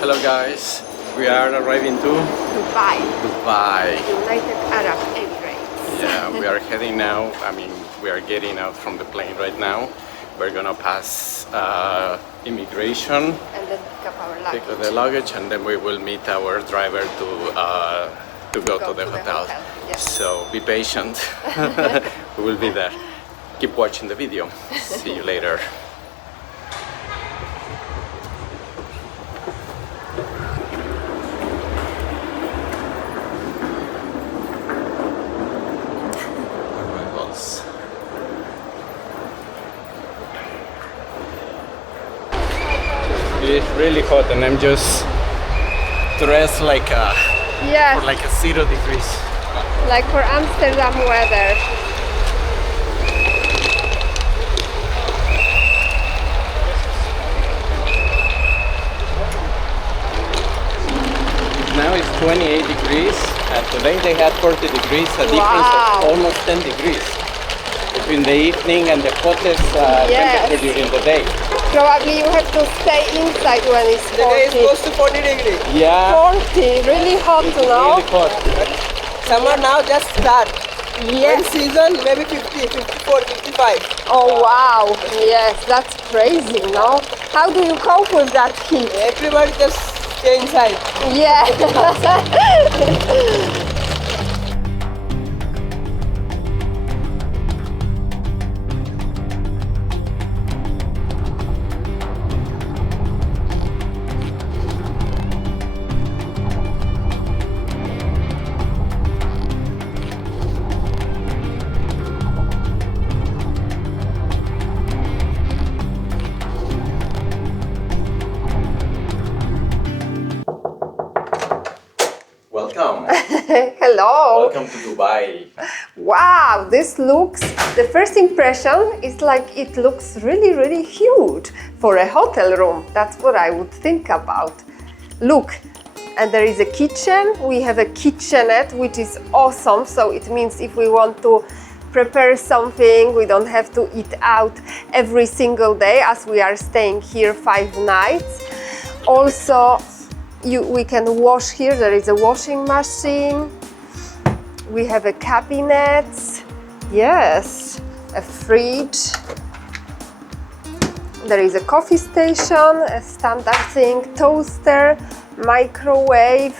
Hello guys, we are arriving to Dubai. United Arab Emirates. Yeah, we are heading now. I mean, we are getting out from the plane right now. We're gonna pass immigration, And then pick up our luggage. pick up the luggage, and then we will meet our driver to go to the hotel. Yes. So be patient. We will be there. Keep watching the video. See you later. It's really hot, and I'm just dressed like Yes, for like a 0 degrees. like for Amsterdam weather. Now it's 28 degrees, and today they had 40 degrees, a difference Wow. of almost 10 degrees between the evening and the hottest Yes. temperature during the day. Probably you have to stay inside when it's The day is 40. close to 40 degrees. Yeah, 40, really hot it's now. really hot. Summer now just start. Yes. In season maybe 50, 54, 55. Oh wow, yes, that's crazy, no? How do you cope with that heat? Everybody just stay inside. Yeah. Welcome. Hello. Welcome to Dubai. Wow, this looks, the first impression is like it looks really, really huge for a hotel room. That's what I would think about. Look, and there is a kitchen. We have a kitchenette, which is awesome. So it means if we want to prepare something, we don't have to eat out every single day, as we are staying here 5 nights. Also, we can wash here. There is a washing machine. We have a cabinet. Yes, a fridge. There is a coffee station, a standard thing, toaster, microwave.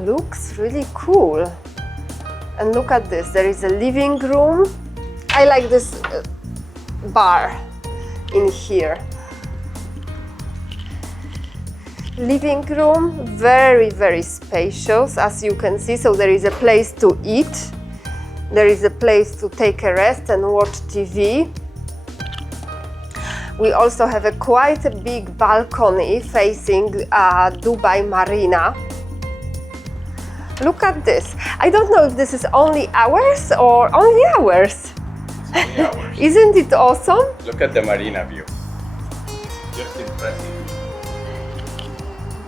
Looks really cool. And look at this, there is a living room. I like this bar in here. Living room, very, very spacious, as you can see. So there is a place to eat. There is a place to take a rest and watch TV. We also have a quite a big balcony facing Dubai Marina. Look at this. I don't know if this is only ours or only ours. Only ours. Isn't it awesome? Look at the marina view. Just impressive.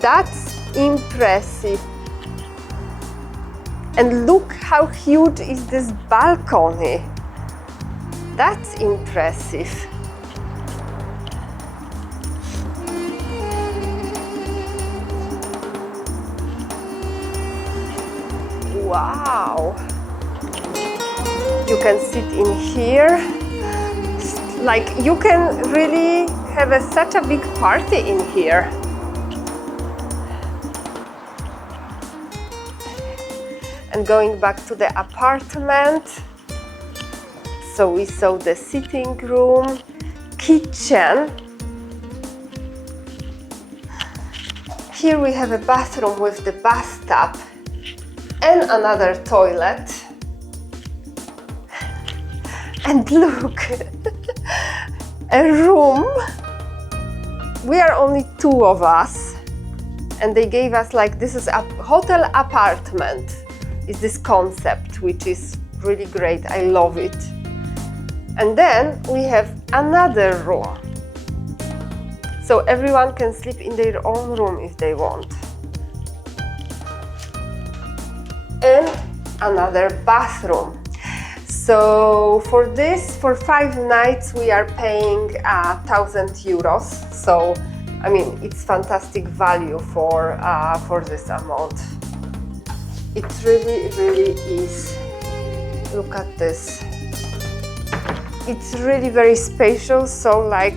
That's impressive. And look how huge is this balcony. That's impressive. Wow. You can sit in here. Like you can really have such a big party in here. And going back to the apartment, so we saw the sitting room, kitchen. Here we have a bathroom with the bathtub and another toilet. And look, a room. We are only 2 of us, and they gave us like, this is a hotel apartment, is this concept, which is really great. I love it. And then we have another room. So everyone can sleep in their own room if they want. And another bathroom. So for this, for 5 nights, we are paying 1,000 euros. So, I mean, it's fantastic value for this amount. It really, really is. Look at this. It's really very spacious, so like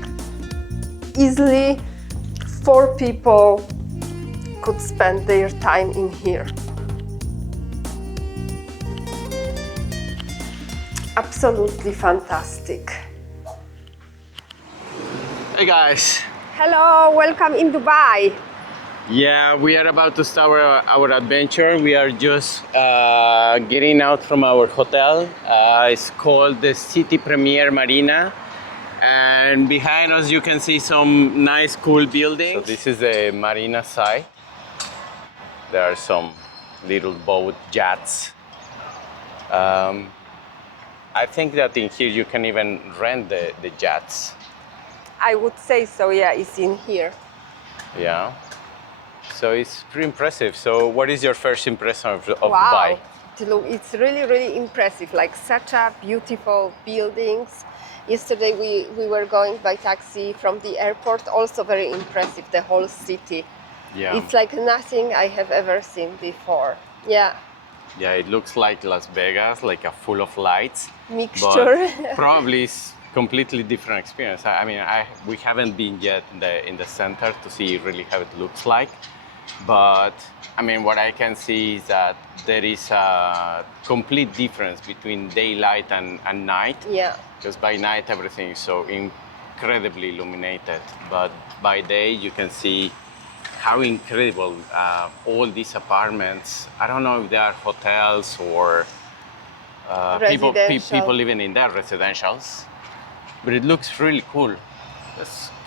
easily 4 people could spend their time in here. Absolutely fantastic. Hey guys. Hello, welcome in Dubai. Yeah, we are about to start our adventure. We are just getting out from our hotel. It's called the City Premier Marina. And behind us you can see some nice cool buildings. So this is the marina side. There are some little boat yachts. I think that in here you can even rent the yachts. I would say so, yeah, it's in here. Yeah. So it's pretty impressive. So what is your first impression of Wow. Dubai? It's really, really impressive, like such a beautiful buildings. Yesterday we were going by taxi from the airport, also very impressive, the whole city. Yeah. It's like nothing I have ever seen before. Yeah. Yeah, it looks like Las Vegas, like a full of lights. Mixture. But probably it's completely different experience. I mean, we haven't been yet in the center to see really how it looks like. But I mean, what I can see is that there is a complete difference between daylight and night. Yeah. Because by night everything is so incredibly illuminated, but by day you can see how incredible all these apartments. I don't know if they are hotels or people living in their residentials, but it looks really cool.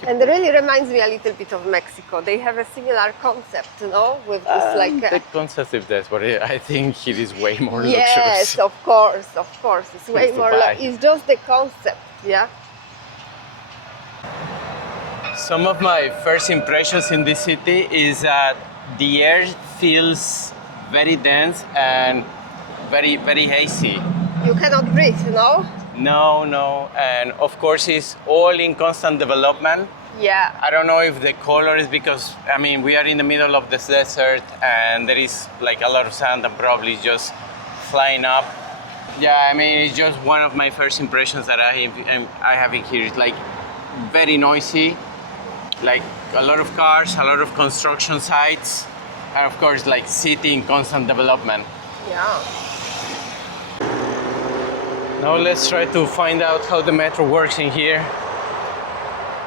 And it really reminds me a little bit of Mexico. They have a similar concept, you know, with this like... The concept is this, but I think it is way more yes, luxurious. of course. It's way more, it's just the concept, yeah? Some of my first impressions in this city is that the air feels very dense and very, very hazy. You cannot breathe, you know? No, and of course it's all in constant development. Yeah. I don't know if the color is because, I mean, we are in the middle of this desert and there is like a lot of sand and probably just flying up. Yeah, I mean, it's just one of my first impressions that I have in here. It's like very noisy, like a lot of cars, a lot of construction sites, and of course like city in constant development. Yeah. Now let's try to find out how the metro works in here.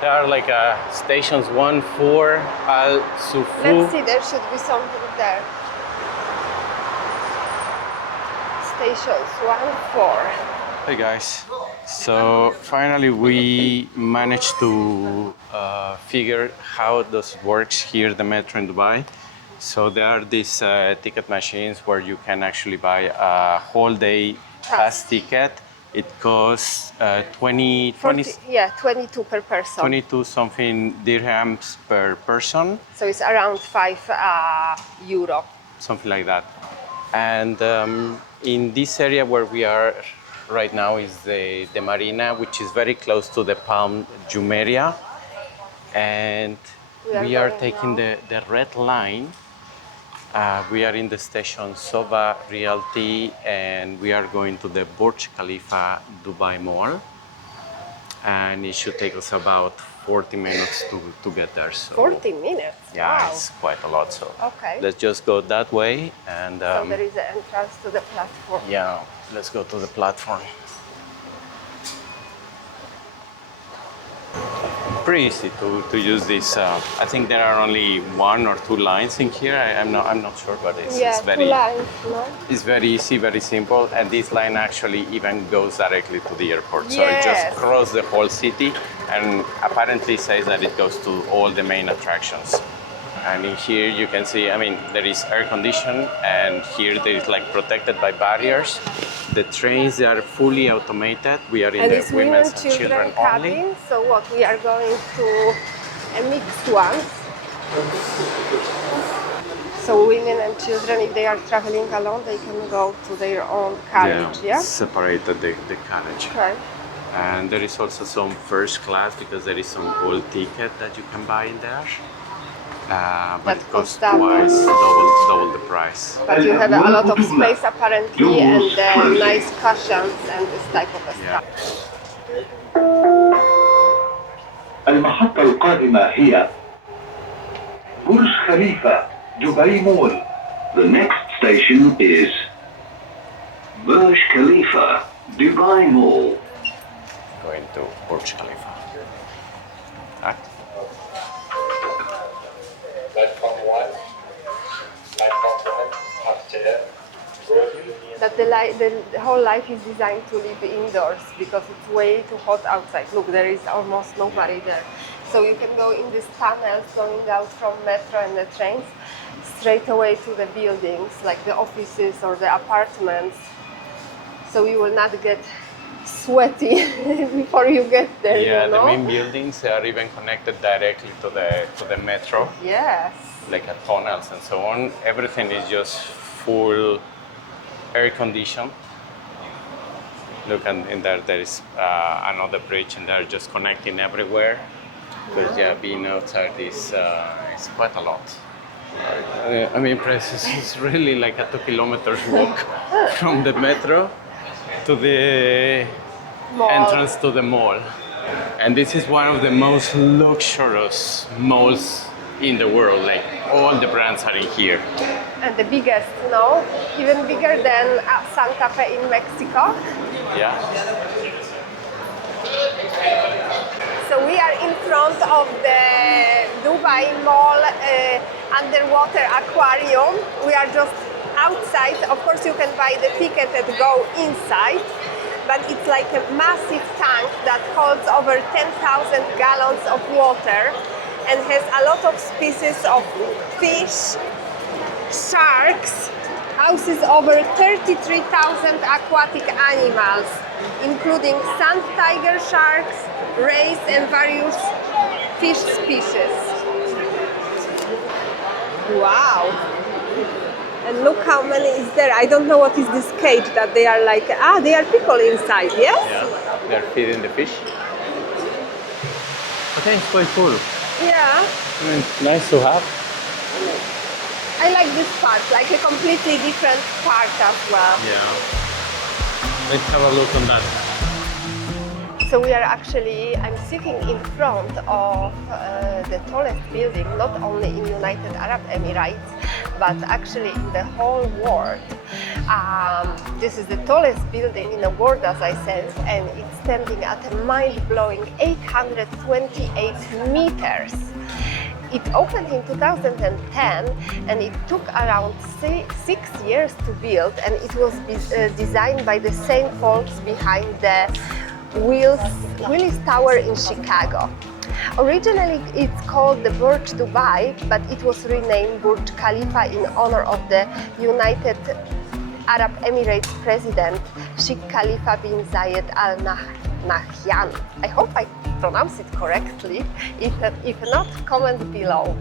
There are like stations 1, 4, Al Sufu. Let's see, there should be something there. Stations 1, 4. Hey guys. So finally we managed to figure how this works here, the metro in Dubai. So there are these ticket machines where you can actually buy a whole day pass ticket. It costs 22 per person. 22 something dirhams per person. So it's around 5 euro. Something like that. And in this area where we are right now is the marina, which is very close to the Palm Jumeirah. And we are taking the red line. We are in the station Soba Realty and we are going to the Burj Khalifa Dubai Mall. And it should take us about 40 minutes to get there. So 40 minutes? yeah, Wow. it's quite a lot. So Okay. let's just go that way and So there is an entrance to the platform. yeah, let's go to the platform. Pretty easy to use this. I think there are only 1 or 2 lines in here. I'm not sure, but it's Yeah, very 2 lines, no? it's very easy, very simple, and this line actually even goes directly to the airport. So it just Yes. crosses the whole city, and apparently says that it goes to all the main attractions. And in here you can see, I mean, there is air condition, and here there is like protected by barriers. The trains, they are fully automated. We are in And the it's women, women's and children children only. cabin. So what, we are going to a mixed one. So women and children, if they are traveling alone, they can go to their own carriage, yeah? Separated the carriage. Okay. And there is also some first class because there is some gold ticket that you can buy in there. But That it costs costs double. twice, double the price. But you have a lot of space apparently, and nice cushions and this type of stuff. المحطة القادمة هي برج خليفة دبي مول. The next station is Burj Khalifa Dubai Mall. Going to Burj Khalifa. Right. Platform 1, upstairs. But the whole life is designed to live indoors because it's way too hot outside. Look, there is almost nobody there. So you can go in these tunnels going out from metro and the trains straight away to the buildings, like the offices or the apartments. So you will not get sweaty before you get there, Yeah, you know? the main buildings are even connected directly to the metro, Yes. like tunnels and so on. Everything is just full air conditioned. Look, and in there is another bridge, and they're just connecting everywhere. Because yeah, being outside is quite a lot. I mean, it's really like a 2 kilometers walk from the metro to the Mall. entrance to the mall. And this is one of the most luxurious malls in the world. Like all the brands are in here. And the biggest, no? Even bigger than Santa Fe in Mexico. Yeah. So we are in front of the Dubai Mall underwater aquarium. We are just outside. Of course, you can buy the ticket and go inside, but it's like a massive tank that holds over 10,000 gallons of water and has a lot of species of fish, sharks, houses over 33,000 aquatic animals, including sand tiger sharks, rays, and various fish species. Wow! And look how many is there. I don't know what is this cage that they are like. They are people inside, yes? Yeah, they're feeding the fish. Okay, it's quite cool. Yeah. I mean, nice to have. I like this part, like a completely different part as well. Yeah. Let's have a look on that. So we are actually, I'm sitting in front of the tallest building, not only in United Arab Emirates, but actually in the whole world. This is the tallest building in the world, as I said, and it's standing at a mind-blowing 828 meters. It opened in 2010 and it took around 6 years to build, and it was designed by the same folks behind the Willis Tower in Chicago. Originally it's called the Burj Dubai, but it was renamed Burj Khalifa in honor of the United Arab Emirates President Sheikh Khalifa bin Zayed Al Nahyan. I hope I pronounce it correctly. If not, comment below.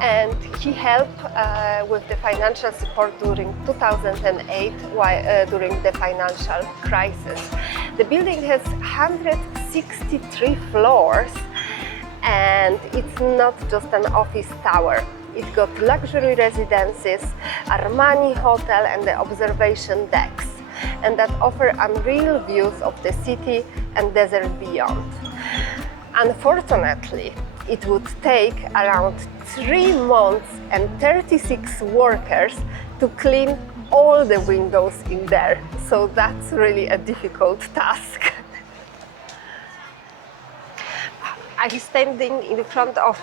And he helped with the financial support during 2008 during the financial crisis. The building has 163 floors, and it's not just an office tower. It got luxury residences, Armani hotel, and the observation decks, and that offer unreal views of the city and desert beyond. Unfortunately, it would take around 3 months and 36 workers to clean all the windows in there. So that's really a difficult task. I'm standing in front of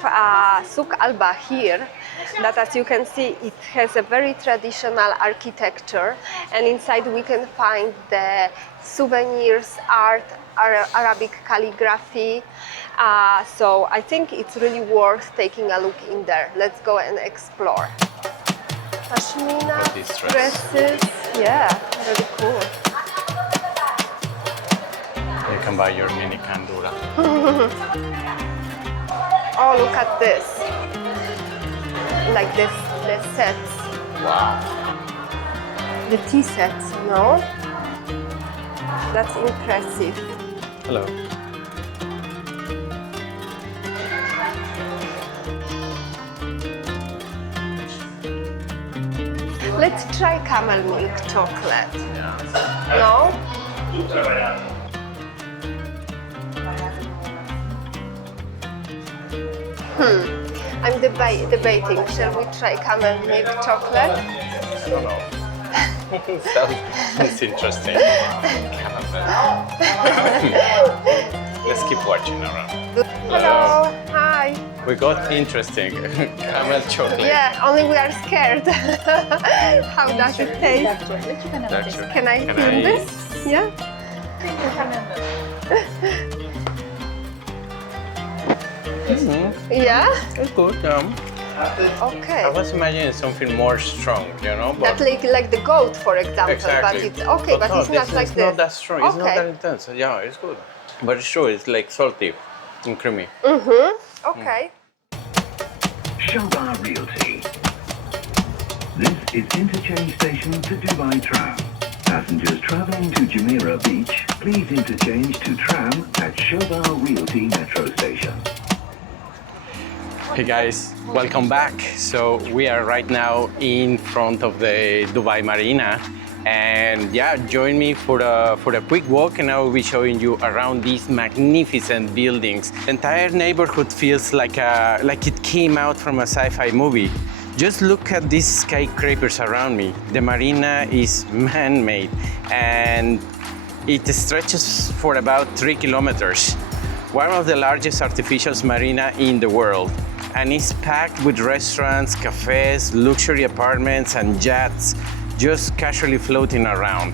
Souq Al Bahar, that, as you can see, it has a very traditional architecture, and inside we can find the souvenirs, art, Arabic calligraphy. So I think it's really worth taking a look in there. Let's go and explore. Pashmina dresses, yeah, really cool. You can buy your mini kandura. Oh, look at this. Like this, the sets. Wow. The tea sets, no? That's impressive. Hello. Let's try camel milk chocolate. Yeah. No? I'm debating. Shall we try camel milk chocolate? I don't know. Sounds interesting. Let's keep watching around. Hello. Hi. We got interesting camel chocolate. Yeah, only we are scared. How does it taste? Dark chocolate. Can I feel this? Yeah. Yeah. It's good. Okay. I was imagining something more strong, you know, but That like the goat, for example. exactly. But it's okay. But no, it's not like it's this. not that strong. It's not Okay. that intense. Yeah, it's good. But it's true. It's like salty and creamy. Okay. Shobha Realty. This is interchange station to Dubai Tram. Passengers travelling to Jumeirah Beach, please interchange to tram at Shobha Realty Metro Station. Hey guys, welcome back. So we are right now in front of the Dubai Marina, and yeah, join me for a quick walk, and I will be showing you around these magnificent buildings. The entire neighborhood feels like it came out from a sci-fi movie. Just look at these skyscrapers around me. The marina is man-made, and it stretches for about 3 kilometers. One of the largest artificial marina in the world. And it's packed with restaurants, cafes, luxury apartments, and yachts just casually floating around.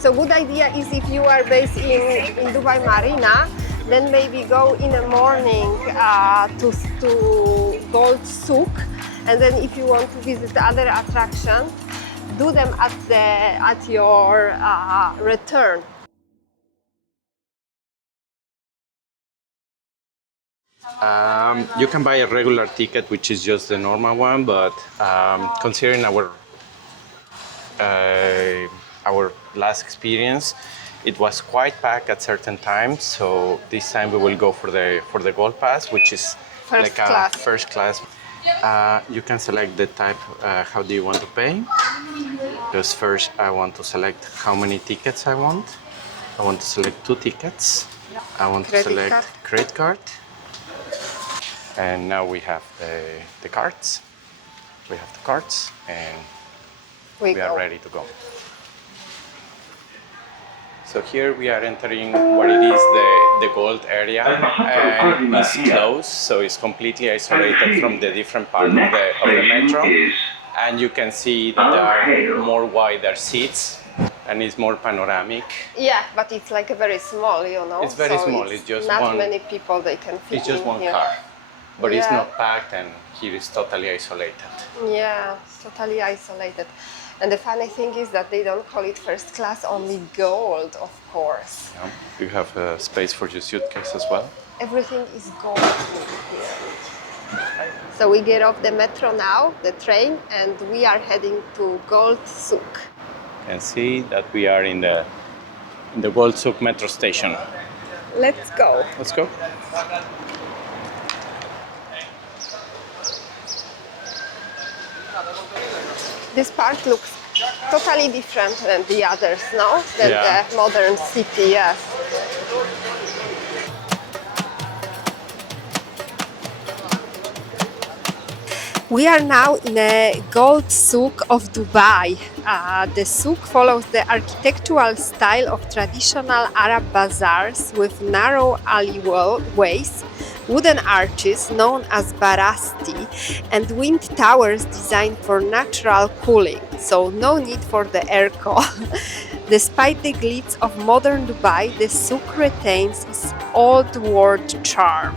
So good idea is if you are based in Dubai Marina, then maybe go in the morning to Gold Souk, and then if you want to visit other attractions, do them at your return. You can buy a regular ticket, which is just the normal one, but considering our last experience, it was quite packed at certain times. So this time we will go for the Gold Pass, which is First like class. a first class. You can select the type. How do you want to pay? Because first I want to select how many tickets I want. I want to select 2 tickets. I want to select credit card. And now we have the cards. We have the cards, and we are ready to go. So here we are entering what it is the gold area, and it's closed, so it's completely isolated from the different part of the metro. And you can see that there are more wider seats, and it's more panoramic. Yeah, but it's like a very small, you know. It's very so small. It's just not one. many people they can fit It's just in one here. car, but it's Yeah. not packed, and here is totally isolated. Yeah, totally isolated. And the funny thing is that they don't call it first class, only gold, of course. Yeah. You have space for your suitcase as well. Everything is gold in here. So we get off the metro now, the train, and we are heading to Gold Souk. You can see that we are in the Gold Souk metro station. Let's go. Let's go. This part looks totally different than the others, no? Than Yeah. the modern city, yes. We are now in a gold souk of Dubai. The souk follows the architectural style of traditional Arab bazaars with narrow alleyways, wooden arches known as barasti, and wind towers designed for natural cooling, so no need for the airco. Despite the glitz of modern Dubai, the souk retains its old world charm.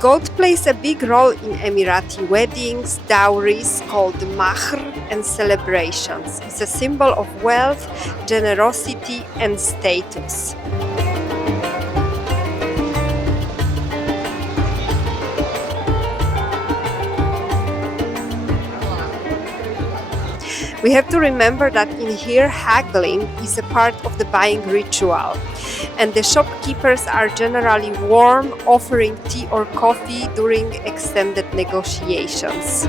Gold plays a big role in Emirati weddings, dowries called mahr, and celebrations. It's a symbol of wealth, generosity, and status. We have to remember that in here haggling is a part of the buying ritual, and the shopkeepers are generally warm, offering tea or coffee during extended negotiations.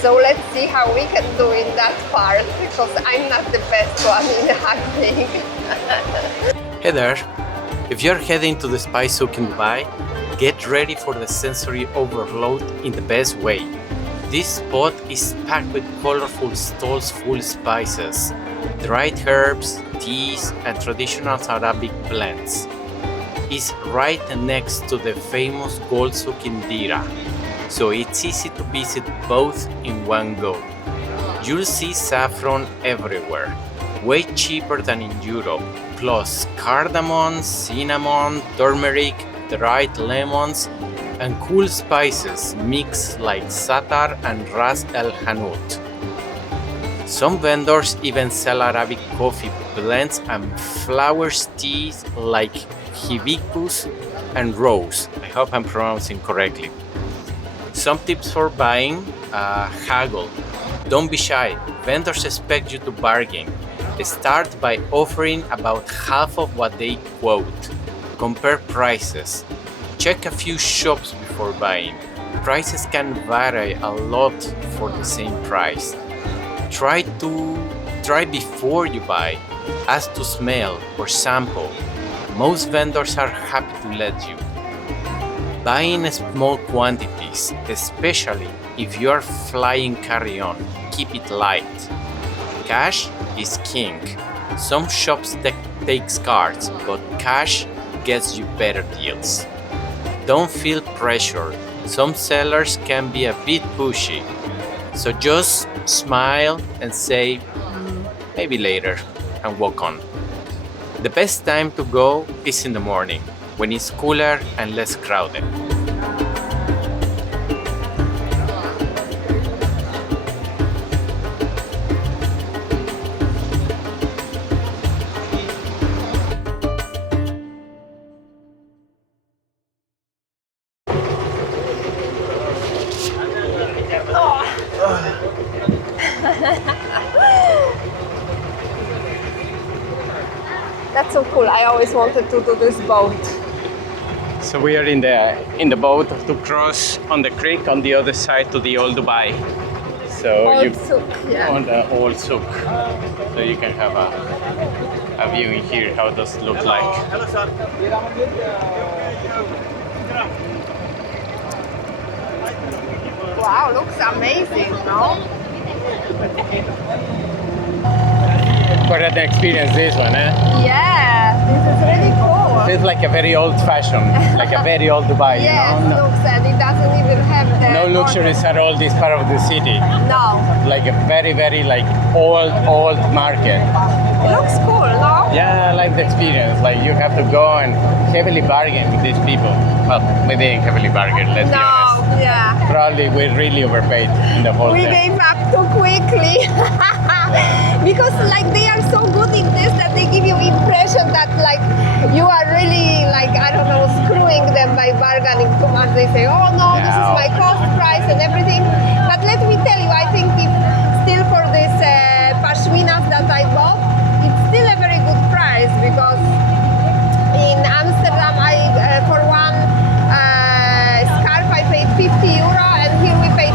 So let's see how we can do in that part, because I'm not the best one in haggling. Hey there! If you're heading to the Spice Souk in Dubai, get ready for the sensory overload in the best way. This spot is packed with colorful stalls full of spices, dried herbs, teas, and traditional Arabic blends. It's right next to the famous Gold Souk in Dira, so it's easy to visit both in one go. You'll see saffron everywhere, way cheaper than in Europe, plus cardamom, cinnamon, turmeric, dried lemons, and cool spices mixed like za'atar and ras el hanout. Some vendors even sell Arabic coffee blends and flower teas like hibiscus and rose. I hope I'm pronouncing correctly. Some tips for buying: haggle. Don't be shy, vendors expect you to bargain. Start by offering about half of what they quote. Compare prices. Check a few shops before buying. Prices can vary a lot for the same price. Try before you buy. Ask to smell or sample. Most vendors are happy to let you. Buy in small quantities, especially if you are flying carry-on. Keep it light. Cash is king. Some shops take cards, but cash gets you better deals. Don't feel pressured. Some sellers can be a bit pushy. So just smile and say, maybe later, and walk on. The best time to go is in the morning, when it's cooler and less crowded. That's so cool. I always wanted to do this boat. So we are in the boat to cross on the creek on the other side to the old Dubai. So Old souk, yeah. on the old souk. So you can have a view in here. How does it look like? Wow, looks amazing, no? Quite an experience this one, eh? Yeah, this is really cool. Feels like a very old-fashioned, like a very old Dubai, Yes, you know? looks, and it doesn't even have the No luxuries at all this part of the city. No, Like a very, very like old market. it looks cool, no? Yeah, I like the experience. Like you have to go and heavily bargain with these people. Well, we didn't heavily bargain, let's be honest. No, yeah. Probably we really overpaid in the whole We thing. gave up too quickly. Because like they are so good in this that they give you impression that like you are really like, I don't know, screwing them by bargaining too much. They say, oh no, this is my cost price and everything. But let me tell you, I think if still for this pashminas that I bought, it's still a very good price, because in Amsterdam for one scarf I paid €50 and here we paid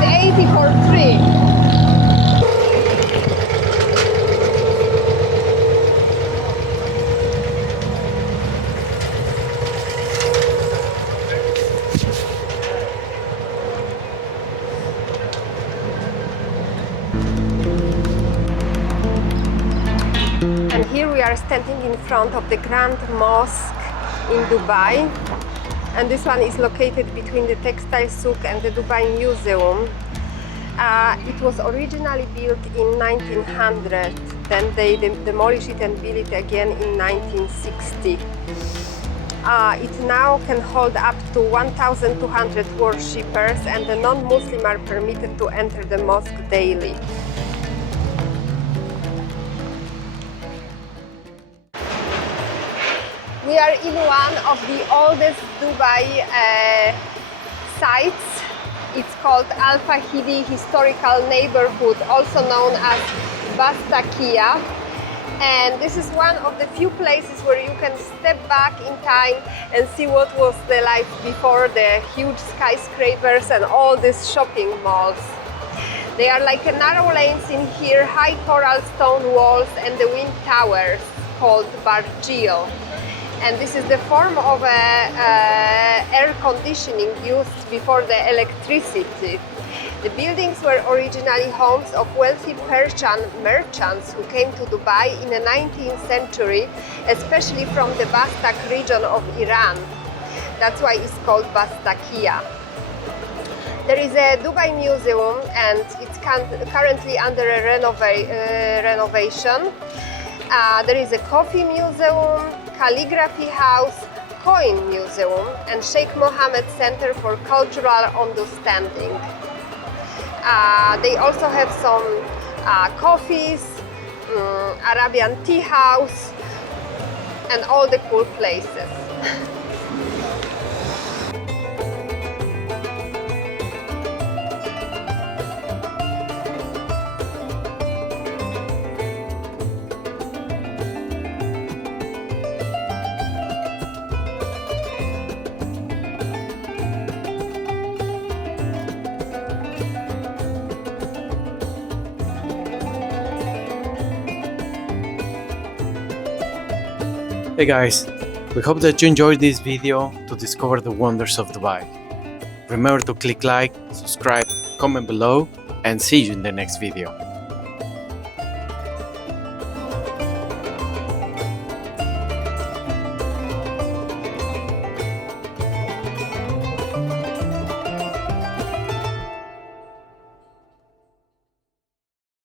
are standing in front of the Grand Mosque in Dubai, and this one is located between the Textile Souk and the Dubai Museum. It was originally built in 1900, then they demolished it and built it again in 1960. It now can hold up to 1,200 worshippers, and the non-Muslim are permitted to enter the mosque daily. We are in one of the oldest Dubai sites. It's called Al Fahidi Historical Neighborhood, also known as Bastakia. And this is one of the few places where you can step back in time and see what was the life before the huge skyscrapers and all these shopping malls. They are like narrow lanes in here, high coral stone walls and the wind towers called bargil. And this is the form of air conditioning used before the electricity. The buildings were originally homes of wealthy Persian merchants who came to Dubai in the 19th century, especially from the Bastak region of Iran. That's why it's called Bastakia. There is a Dubai Museum and it's currently under a renovation. There is a coffee museum, calligraphy house, coin museum, and Sheikh Mohammed Center for Cultural Understanding. They also have some coffees, Arabian tea house, and all the cool places. Hey guys, we hope that you enjoyed this video to discover the wonders of Dubai. Remember to click like, subscribe, comment below, and see you in the next video.